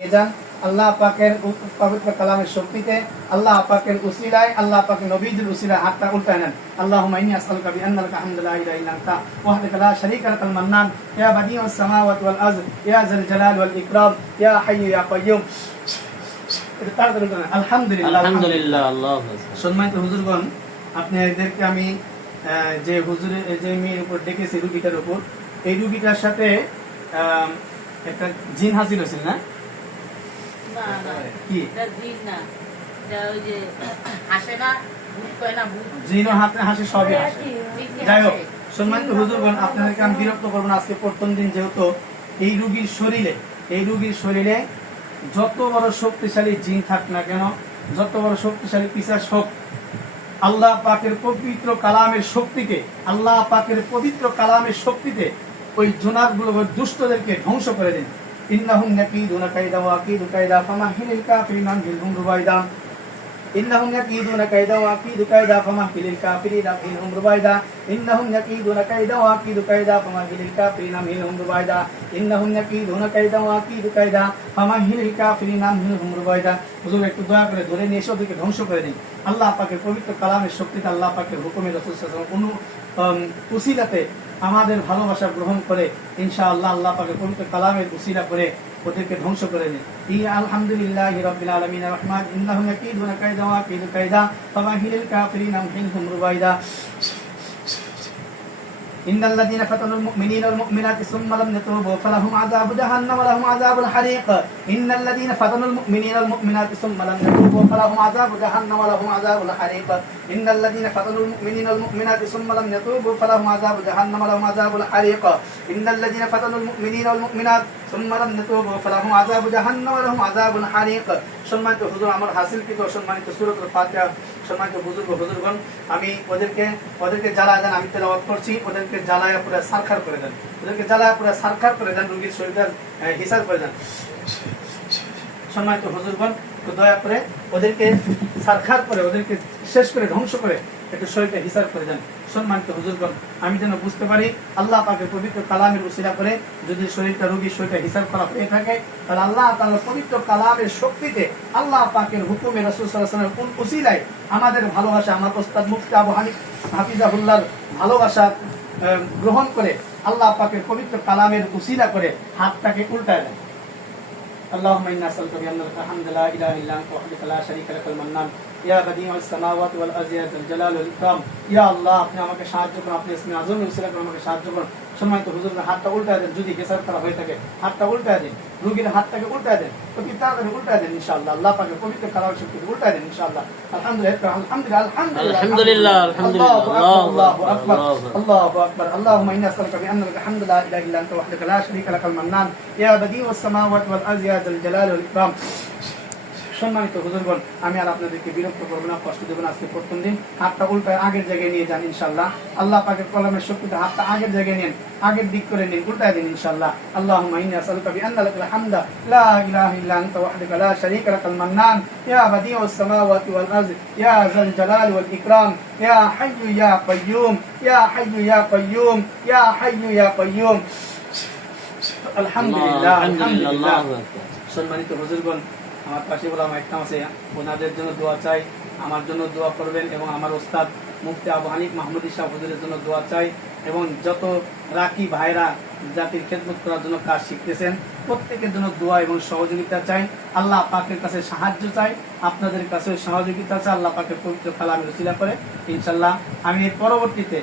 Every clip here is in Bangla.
যান আল্লাহ পাকের পবিত্র কালামের শক্তিতে, আল্লাহ পাকের উসিলায়, আল্লাহ পাকের নবীদের উসিলায় হাতটা উল্টায় নেন। আল্লাহুম্মা ইন্নী আসআলুকা বিআন্নাকা হামদু লা ইলাহা ইল্লা আনতা ওয়াহদাকা লা শারীকা লাকাল মান্নান ইয়া বাদিউস সামাওয়াতি ওয়াল আরদ ইয়া যাল জালালি ওয়াল ইকরাম ইয়া হাইয়্যু ইয়া কাইয়্যুম। এটা তাড়াতাড়ি বলেন আলহামদুলিল্লাহ। আলহামদুলিল্লাহ। আল্লাহু আকবার। সম্মানিত হুজুরগণ, আপনাদেরকে আমি যে হুজুরের যে মেয়ের উপর ডেকেছি, রুগীটার উপর, এই রুগীটার সাথে একটা জিন হাজির হয়েছিল না? কি জিনও হাসে, সবই হাসে। যাই হোক, সম্মানিত হুজুরগণ, আপনাদেরকে আমি বিরক্ত করবো না আজকে প্রথম দিন, যেহেতু এই রুগীর শরীরে যত বড় শক্তিশালী জিন থাক না কেন, যত বড় শক্তিশালী পিশাচ হোক, আল্লাহ পাকের পবিত্র কালামের শক্তিতে ওই জোনাকগুলো, দুষ্টদেরকে ধ্বংস করে দিন। ইন্নাহুম ইয়াকিদুনা কাইদা ওয়া আকিদু কাইদা ফামাহিলিল কাফিরিনা মিনহুম রুবাইদা। ইন্নাহুম ইয়াকিদুনা কাইদা ওয়া আকিদু কাইদা ফামাহিলিল কাফিরিনা মিনহুম রুবাইদা। ইন্নাহুম ইয়াকিদুনা কাইদা ওয়া আকিদু কাইদা ফামাহিলিল কাফিরিনা মিনহুম রুবাইদা। ইন্নাহুম ইয়াকিদুনা কাইদা ওয়া আকিদু কাইদা ফামাহিলিল কাফিরিনা মিনহুম রুবাইদা। হুজুর, একটু দয়া করে ধরে নিয়ে এসে ওদেরকে ধ্বংস করে দিন। আল্লাহ পাকের পবিত্র কালামের শক্তিতে, আল্লাহ পাকের হুকুমে, রাসূল সাল্লাল্লাহু আলাইহি ওয়াসাল্লাম উসিলাতে আমাদের ভালোবাসা গ্রহণ করে ইনশাআল্লাহ আল্লাহ পাকের পবিত্র কালামের উসিলা করে ওদেরকে ধ্বংস করে দিন। আলহামদুলিল্লাহি রাব্বিল আলামিন রহমান ইন্নাহুম ইয়াকিদুনা কাইদা ওয়া আকিদু কাইদা ফামাহিলিল কাফিরিনা মিনহুম রুবাইদা। ইন্নাল্লাযীনা ফাতানুল মুমিনিনা ওয়াল মুমিনাতি সুম্মা লাম ইয়াতুবু ফালাহুম আযাবু জাহান্নাম ওয়া লাহুম আযাবুল হারিক। ইন্নাল্লাযীনা ফাতানুল মুমিনিনা ওয়াল মুমিনাতি সুম্মা লাম ইয়াতুবু ফালাহুম আযাবু জাহান্নাম ওয়া লাহুম আযাবুল হারিক। ইন্নাল্লাযীনা ফাতানুল মুমিনিনা ওয়াল মুমিনাতি সুম্মা লাম ইয়াতুবু ফালাহুম আযাবু জাহান্নাম ওয়া লাহুম আযাবুল হারিক। ইন্নাল্লাযীনা ফাতানুল মুমিনিনা ওয়াল মুমিনাত সুম্মা লাম ইয়াতুবু ফালাহুম আযাবু জাহান্নাম ওয়া লাহুম আযাবুল হারিক। সম্মানিত হুজুর, আমার হাসিলকৃত সম্মানিত সূরাতুল ফাতিহা, সম্মানিত হুজুরগণ, আমি ওদেরকে জ্বালায় দেন। আমি তেলাওয়াত করছি, ওদেরকে জ্বালায় পুরো সারখার করে দেন, রোগীর শরীরটা হিসাব করে দেন। সম্মানিত হুজুরগণ, দয়া করে ওদেরকে সারখার করে, ওদেরকে শেষ করে, ধ্বংস করে একটু শরীরটা হিসাব করে দেন। সম্মানিত হুজুরগণ, আমি যেন বুঝতে পারি আল্লাহ পাকের পবিত্র কালামের উসিলা করে যদি রোগীর শরীরটা হিসাব করা হয়ে থাকে, তাহলে আল্লাহ তাআলার পবিত্র কালামের শক্তিতে, আল্লাহ পাকের হুকুমে, রাসূল সাল্লাল্লাহু আলাইহি ওয়াসাল্লামের উসিলায় আমাদের ভালোবাসা, আমার ওস্তাদ মুফতি আবু হানিফ হাফিজাহুল্লাহর ভালোবাসা গ্রহণ করে আল্লাহ পাকের পবিত্র কালামের উসিলা করে হাতটাকে উল্টায় দেন। اللهم إنا نسألك بأن لك الحمد لا إله إلا أنت وحدك لا شريك لك المنان يا بديع السماوات والأرض يا ذا الجلال والإكرام يا الله। আপনি আমাকে সাহায্য করুন, আপনি ইসমে আযমের উসিলা করে আমাকে সাহায্য করুন। সম্মানিত হুজুর, হাতটা উল্টায় দেন, যদি হিসাব করা হয়ে থাকে হাতটা উল্টায় দেন, রোগীর হাতটাকে উল্টায় দেন, অতি তাড়াতাড়ি উল্টায় দেন ইনশাআল্লাহ। আল্লাহ পাকের পবিত্র কালামের শক্তিতে উল্টায় দেন ইনশাআল্লাহ। আলহামদুলিল্লাহ আলহামদুলিল্লাহ আলহামদুলিল্লাহ আলহামদুলিল্লাহ। আল্লাহু আকবার আল্লাহু আকবার। আল্লাহুম্মা ইন্না নাসআলুকা বিআন্নাকা হামদু লা ইলাহা ইল্লা আনতা ওয়াহদাকা লা শারীকা লাকাল মান্নান ইয়া বাদিউস সামাওয়াতি ওয়াল আরদি ইয়া যাল জালালি ওয়াল ইকরাম। সম্মানিত হুজুরগণ, আমি আর আপনাদেরকে বিরক্ত করবো না, কষ্ট দেব না। আজকে প্রথম দিন, হাতটা উল্টায় আগের জায়গায় নিয়ে যান ইনশাআল্লাহ। আল্লাহ পাকের কলামের শক্তিতে হাতটা আগের জায়গায় নিন, আগের দিক করে নিন, উল্টায় দিন ইনশাআল্লাহ। আল্লাহুম্মা ইন্নী আসআলুকা বিআন্না লাকাল হামদা লা ইলাহা ইল্লা আনতা ওয়াহদাকা লা শারীকা লাকাল মান্নান ইয়া বাদিউস সামাওয়াতি ওয়াল আরদ ইয়া যাল জালালি ওয়াল ইকরাম ইয়া হাইয়্যু ইয়া কাইয়্যুম ইয়া হাইয়্যু ইয়া কাইয়্যুম ইয়া হাইয়্যু ইয়া কাইয়্যুম। আলহামদুলিল্লাহ আলহামদুলিল্লাহ। সম্মানিত হুজুরগণ, আমার পাশে ওলামা ইকরাম আছে, ওনাদের জন্য দোয়া চাই, আমার জন্য দোয়া করবেন, এবং আমার ওস্তাদ মুফতি আবু হানিফ মাহমুদ ইসা হুজুরের জন্য দোয়া চাই, এবং যত রাকি ভাইরা জাতির খেদমত করার জন্য কাজ শিখতেছেন প্রত্যেকের জন্য দোয়া এবং সহযোগিতা চাই। আল্লাহ পাকের কাছে সাহায্য চাই, আপনাদের কাছে সহযোগিতা চাই, আল্লাহ পাকের পবিত্র কালামের উসিলা করে ইনশাআল্লাহ। আমি এর পরবর্তীতে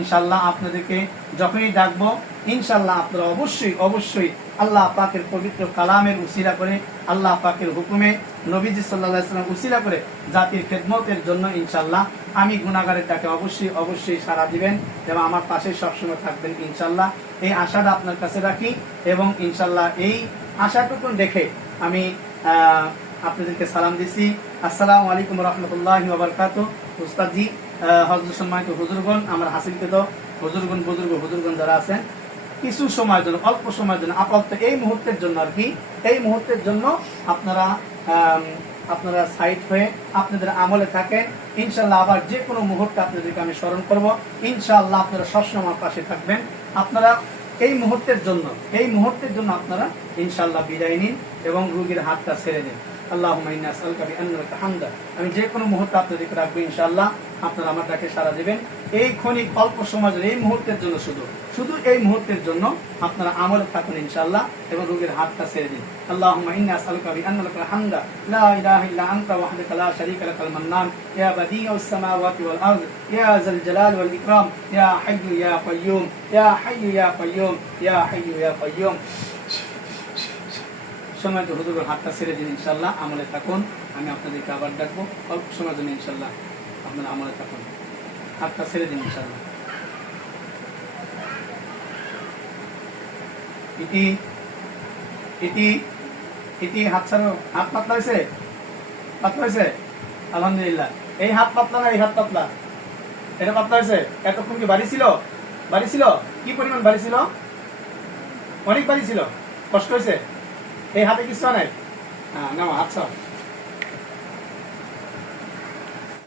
ইনশাআল্লাহ আপনাদেরকে যখনই ডাকবো ইনশাআল্লাহ আপনারা অবশ্যই আল্লাহ পাকের পবিত্র কালামের উসিলা করে, আল্লাহ পাকের হুকুমে, নবীজি সাল্লাল্লাহু আলাইহি ওয়াসাল্লাম উসিলা করে জাতির খেদমতের জন্য ইনশাআল্লাহ আমি গুনাহগারের তাকে অবশ্যই সাড়া দিবেন এবং আমার পাশে সবসময় থাকবেন ইনশাআল্লাহ। এই আশাটা আপনার কাছে রাখি, এবং ইনশাআল্লাহ এই আশাটুকু দেখে আমি আপনাদেরকে সালাম দিচ্ছি। আসসালামু আলাইকুম রহমতুল্লাহি ওয়া বারাকাতুহু। উস্তাদজি, হযরত সম্মানিত হুজুরগণ, আমার হাসিলকৃত হুজুরগণ যারা আছেন, কিছু সময়ের জন্য, অল্প সময়ের জন্য, আপাতত এই মুহূর্তের জন্য এই মুহূর্তের জন্য আপনারা সাইড হয়ে আপনাদের আমলে থাকেন ইনশাআল্লাহ। আবার যে কোনো মুহূর্তে আপনাদেরকে আমি স্মরণ করব ইনশাআল্লাহ। আপনারা সবসময় আমার পাশে থাকবেন। আপনারা এই মুহূর্তের জন্য আপনারা ইনশাআল্লাহ বিদায় নিন এবং রোগীর হাতটা ছেড়ে দিন। আল্লাহুম্মা ইন্না আসআলুকা বিআন্নাকা হামদা, আমি যে কোনো মুহূর্তে আপনাদেরকে রাখবো ইনশাআল্লাহ, আপনারা আমার ডাকে সাড়া দিবেন। এই ক্ষণিক অল্প সময়ের এই মুহূর্তের জন্য শুধু এই মুহূর্তের জন্য আপনারা আমলে থাকুন ইনশাআল্লাহ এবং রোগীর হাতটা ছেড়ে দিন। আল্লাহুম্মা ইন্না আসআলুকা বিআন্নাকা হামদা লা ইলাহা ইল্লা আনতা ওয়াহদাকা লা শারীকা লাকাল মান্নান ইয়া বাদিউস সামাওয়াতি ওয়াল আরদ ইয়া যাল জালালি ওয়াল ইকরাম ইয়া হাইয়্যু ইয়া কাইয়্যুম ইয়া হাইয়্যু ইয়া কাইয়্যুম ইয়া হাইয়্যু ইয়া কাইয়্যুম। সময় তো হুজুরের হাতটা ছেড়ে দিন ইনশাআল্লাহ, আমলে থাকুন। আমি আপনাদেরকে আবার ডাকবো অল্প সময়ের জন্য ইনশাআল্লাহ, আপনারা আমলে থাকুন। হাতটা ছেড়ে দিন ইনশাআল্লাহ। ইতি হাত ছাড়ো। হাত পাতলা হয়েছে আলহামদুলিল্লাহ। এই হাত পাতলা না এই হাত পাতলা? এটা পাতলা হয়েছে। এতক্ষণ কি বাড়ি ছিল? কি পরিমাণ বাড়ি ছিল? অনেক বাড়ি ছিল। কষ্ট হয়েছে? এই হাতে কিছু নাই? হ্যাঁ, নাও হাত ছাড়ো।